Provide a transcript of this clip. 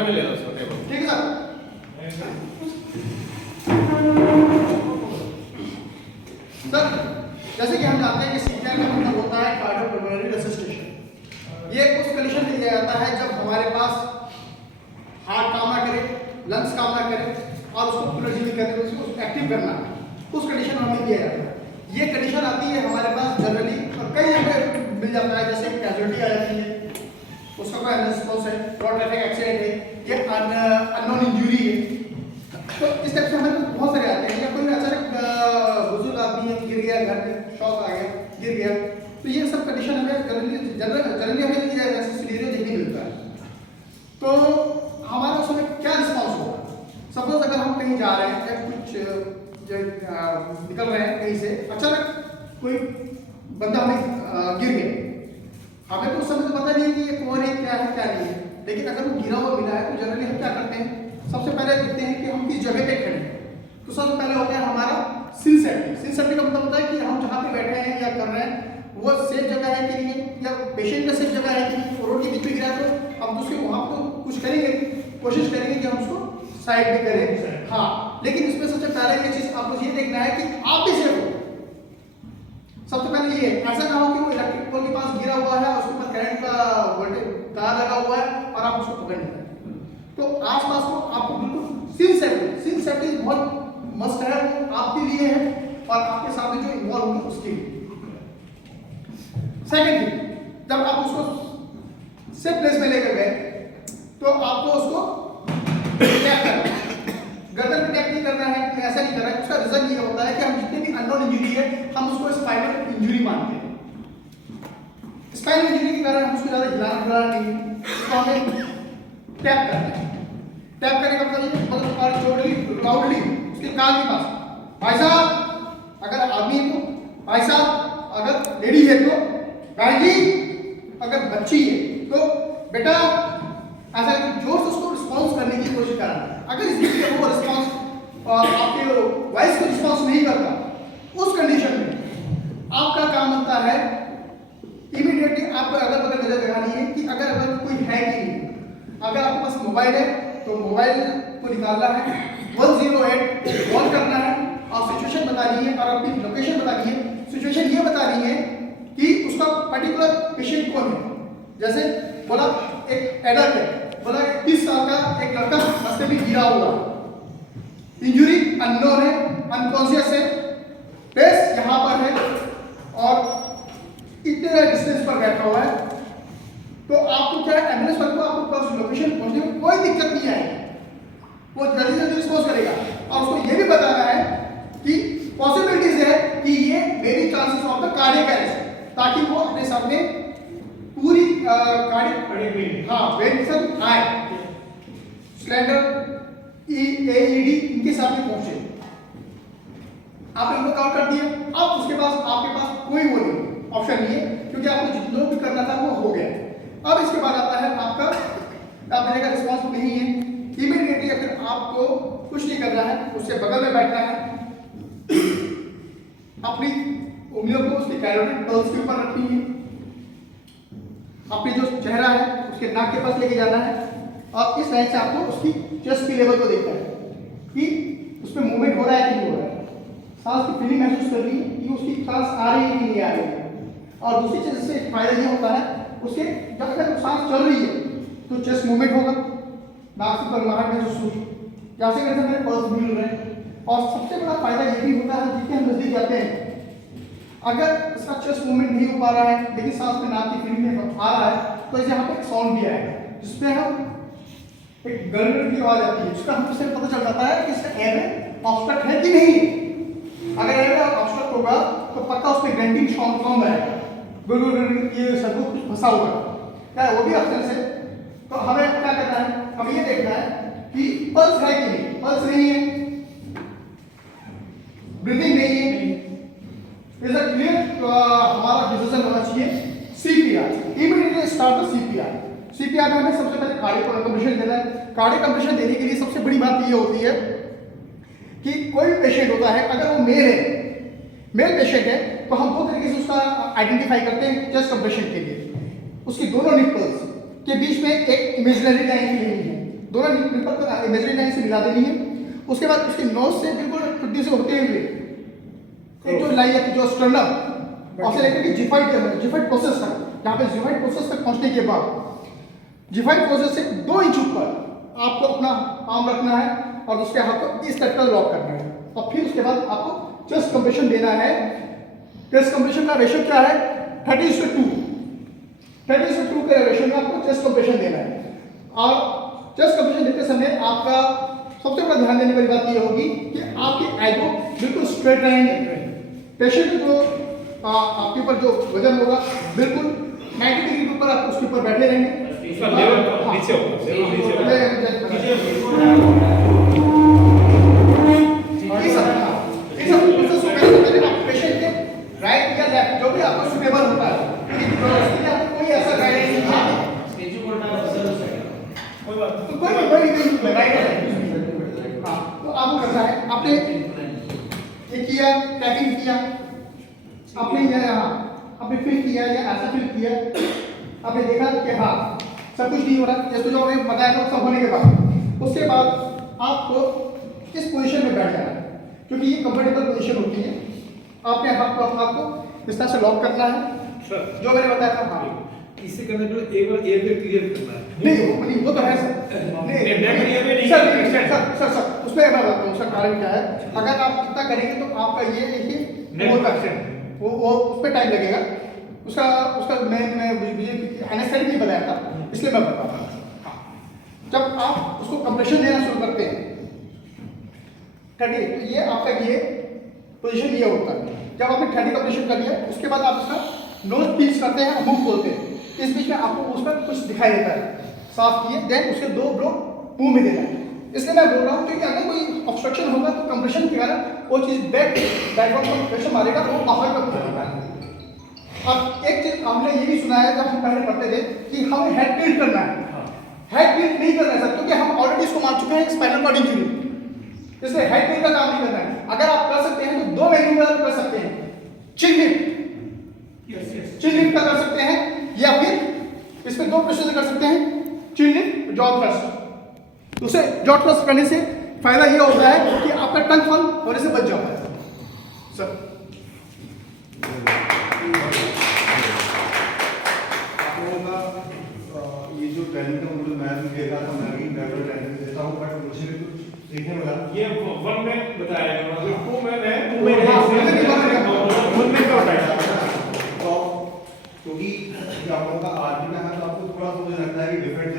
हटा के लेना उसको टेबल। ठीक है सर। सर जैसे कि हम जानते हैं कि सीपीआर का मतलब होता है कार्डियोपल्मोनरी रेसिस्टेशन। ये उस कंडीशन में दिया जाता है जब हमारे पास हार्ट काम ना करे, लंग्स काम ना करे और उसको पुनर्जीवित करके उसको एक्टिव करना, उस कंडीशन में हमें दिया जाता है। ये कंडीशन आती है हमारे पास जनरली और कई जगह मिल जाता है, जैसे कैजुअलिटी आ जाती है, उसका कोई अनरिस्पॉन्स है, रोड ट्रैफिक एक्सीडेंट है, ये अननोन इंजरी है। तो इस टाइप से हमारे पास बहुत सारे आते हैं। या कोई अचानक बुजुर्ग आदमी है, गिर गया, घर में शॉक आ गया, गिर गया, तो ये सब कंडीशन हमें जनरली हमें ऐसे सिनेरियो देखने मिलता है। तो हमारा उस समय क्या रिस्पॉन्स होगा? सपोज अगर हम कहीं जा रहे हैं या कुछ निकल रहे हैं कहीं से, अचानक कोई बंदा हमें गिर गया, हमें तो उस समय तो पता नहीं है कि ये कौन है, क्या है, क्या नहीं है, लेकिन अगर वो गिरा हुआ मिला है तो जनरली हम क्या करते हैं, सबसे पहले देखते हैं कि हम किस जगह पे खड़े हैं। तो सबसे पहले होता है हमारा सीन सेफ्टी। सीन सेफ्टी का मतलब होता है कि हम जहाँ पे बैठे हैं या कर रहे हैं वो सेफ जगह है कि नहीं, या पेशेंट का सेफ जगह है कि नहीं। रोड के बीच में गिरा तो हम उसके वहाँ तो कुछ करेंगे, कोशिश करेंगे कि हम उसको साइड में करें। हाँ, लेकिन इसमें सबसे पहले ये चीज आपको ये देखना है कि आप भी सेफ हो। सबसे पहले ये ऐसा ना हो कि वो इलेक्ट्रिक पोल के पास गिरा हुआ है, उसके ऊपर करंट का वोल्टेज तार लगा हुआ है और आप उसको पकड़ नहीं। तो आसपास को आपको बिल्कुल सीन सेफ्टी बहुत मस्ट है, आपके लिए है और आपके साथ जो इन्वॉल्व होंगे उसके लिए। सेकंड थिंग, जब आप उसको सेफ प्लेस में लेकर गए तो आपको उसको क्या करना है, गर्दन पे नहीं करना है, ऐसा नहीं करना है। उसका रीजन ये होता है कि हम जितने भी अननोन इंजरी है हम उसको स्पाइनल इंजरी मानते हैं। स्पाइनल इंजरी के कारण हम उसको ज्यादा हिलाना नहीं, उसको हमें टैप करना है। टैप करने का मतलब लाउडली उसके कान के पास, भाई साहब अगर आदमी है तो भाई साहब, अगर लेडी है तो भाई जी, अगर बच्ची है तो बेटा, ऐसा जोर से उसको रिस्पॉन्स करने की कोशिश करना। अगर इसके वो रिस्पॉन्स आपके वॉइस को रिस्पॉन्स नहीं करता, उस कंडीशन में आपका काम बनता है इमीडिएटली आपको अगर पता नजर लगानी है कि अगर कोई है कि नहीं। अगर आपके पास मोबाइल है तो मोबाइल को निकालना है, 108 कॉल करना है और सिचुएशन बतानी है और अपनी लोकेशन बतानी है। सिचुएशन ये बतानी है कि उसका पर्टिकुलर पेशेंट कौन है। जैसे बोला एक एडल्ट है, बोला 30 साल का एक लड़का रास्ते में गिरा हुआ, इंजरी अननोन है, अनकॉन्शियस है, पेस यहाँ पर है और इतने डिस्टेंस पर बैठा हुआ है। तो आपको क्या एम्बुलेंस वाले को आपको पास लोकेशन पहुंचने में कोई दिक्कत नहीं आएगी, वो जल्दी जल्दी रिस्पॉन्स करेगा। और उसको ये भी बताना है कि पॉसिबिलिटीज है कि ये मेरी chances of the cardiac arrest, ताकि वो अपने सामने पूरी cardiac ventilation high slender AED इनके सामने पहुंचे। आपने इनको काउंट कर दिया, अब उसके पास आपके पास कोई वो नहीं ऑप्शन नहीं है, क्योंकि आपको जितना भी करना था वो हो गया। अब इसके बाद आता है आपका, आपने देखा रिस्पॉन्स नहीं है, इमीडिएटली अगर आपको कुछ नहीं करना है, उससे बगल में बैठना है, अपनी उंगलियों को उसके कैरोटिड पल्स के ऊपर रखनी है, अपनी जो चेहरा है उसके नाक के पास लेके जाना है और इस लाइन से आपको उसकी चेस्ट की लेवल को देखना है कि उसमें मूवमेंट हो रहा है कि नहीं हो रहा है। सांस की फीलिंग महसूस करनी है कि उसकी सांस आ रही है कि नहीं आ रही है। और दूसरी चीज से फायदा ये होता है, उसके जब अगर सांस चल रही है तो चेस्ट मूवमेंट होगा, नाक से गर्माहट महसूस होगी, जैसे कैसे मेरे पल्स मिल रहे हैं। और सबसे बड़ा फायदा ये भी होता है, जितने हम नजदीक जाते हैं, अगर इसका चेस्ट मूवमेंट नहीं हो पा रहा है लेकिन सांस में नाक की फीलिंग में आ रहा है, तो इसे यहाँ पे एक साउंड भी आएगा जिसमें हम एक गड़गड़ की आवाज आती है, जिसका हमसे पता चल जाता है कि इसका एयर ऑब्स्ट्रक्ट है कि नहीं। अगर एयर ऑब्स्ट्रक्ट होगा तो पक्का उसमें ग्रंटिंग साउंड आएगा, ये सब कुछ फंसा हुआ है, क्या वो भी ऑप्शन है। तो हमें क्या करना है, हमें ये देखना है कि पल्स है कि नहीं, पल्स नहीं है, ब्रीथिंग नहीं है, इज अ क्लियर, हमारा डिसीजन होना चाहिए CPR. Immediately start the CPR. CPR में हमें सबसे पहले कार्डियक कंप्रेशन देना है। कार्डियक कंप्रेशन देने के लिए सबसे बड़ी बात ये होती है कि कोई पेशेंट होता है, अगर वो मेल है, मेल पेशेंट है, तो हम दो तरीके से उसका आइडेंटिफाई करते हैं चेस्ट कंप्रेशन के लिए। उसकी दोनों निप्पल्स के बीच में एक इमेजिनरी लाइन की लेनी है, दोनों निपल को इमेजिनरी लाइन से मिला देनी है। उसके बाद उसकी नोज से बिल्कुल टुट्टी से होते हुए एक जो लाइन है जो स्टर्नम और से लेकर के जिफाइड प्रोसेस तक, यहाँ पे जिफाइड प्रोसेस तक पहुंचने के बाद जिफाइड प्रोसेस से 2 इंच ऊपर आपको अपना आर्म रखना है और उसके हाथ को इस तरह लॉक करना है और फिर उसके बाद आपको चेस्ट कंप्रेशन देना है। चेस्ट कंप्रेशन का रेशियो क्या है? 30:2 30:2 के रेशियो में आपको चेस्ट कंप्रेशन देना है। और चेस्ट कंप्रेशन देते समय आपका सबसे बड़ा ध्यान देने वाली बात ये होगी कि आपके आईब्रो बिल्कुल स्ट्रेट रहेंगे। पेशेंट जो आपके ऊपर जो वजन होगा बिल्कुल 90 डिग्री के ऊपर आप उसके ऊपर बैठे रहेंगे। इसका लेवल नीचे होगा, पेशेंट के राइट या लेफ्ट जो भी आपको सुटेबल होता है, आपको कोई ऐसा गाइडेंस नहीं है। कोई राइट तो आपको करना है, आपने ये किया, टैपिंग किया, आपने यहाँ आपने फिल किया या ऐसा फिल किया, आपने देखा कि हाँ सब कुछ नहीं हो रहा, जैसे जो आपने बताया था सब होने के बाद उसके बाद आपको इस पोजीशन में बैठ जाना है क्योंकि ये कंफर्टेबल पोजीशन होती है। आपने हाथ को इस तरह से लॉक करना है सर जो मैंने बताया था। हाँ इससे करने के लिए एक बार एयर पे क्लियर करना है। नहीं वो तो है सर, सर उसमें मैं बताता हूँ सर कारण क्या है। अगर आप इतना करेंगे तो आपका ये देखिए वो उस पर टाइम लगेगा। उसका मैं मुझे एनेस्थेटिक नहीं बताया था इसलिए मैं बता रहा हूँ। जब आप उसको कंप्रेशन देना शुरू करते हैं 30 तो ये आपका ये पोजीशन ये होता है। जब आपने 30 कंप्रेशन कर लिया उसके बाद आप उसका नोज पिंच करते हैं, मुंह खोलते हैं, इस बीच में आपको उसमें कुछ दिखाई देता है, साफ किए देन उसके 2 ब्लो मुंह में देना है। इसलिए मैं बोल रहा हूँ क्योंकि अगर कोई ऑब्स्ट्रक्शन होगा तो कंप्रेशन के कारण वो चीज़ बैकग्राउंड में प्रेशर मारेगा, वो बाहर का होगा। अब एक चीज हमने ये भी सुना है जब हम पहले पढ़ते थे कि हमें हेड टिल्ट करना है। हेड टिल्ट नहीं करना है सर क्योंकि हम ऑलरेडी इसको मार चुके हैं स्पाइनल कॉर्ड इंजरी, इसलिए हेड टिल्ट का काम नहीं करना है। अगर आप कर सकते हैं तो 2 मेन्यू में कर सकते हैं, चिन लिफ्ट का कर सकते हैं या फिर इसमें 2 प्रोसेस कर सकते हैं, चिन लिफ्ट, जॉ थ्रस्ट। उसे जॉ थ्रस्ट करने से फायदा ये होता है कि आपका टंग फॉल होने से बच जाता है सर। ये जो ट्रेनिंग का मुझे मैं भी दे रहा था, मैं भी बेटर ट्रेनिंग देता हूँ बट मुझे भी कुछ सीखने मिला। ये 1 मिनट बताया है, मतलब 2 मिनट है, 2 मिनट मिनट का बताया तो क्योंकि आपको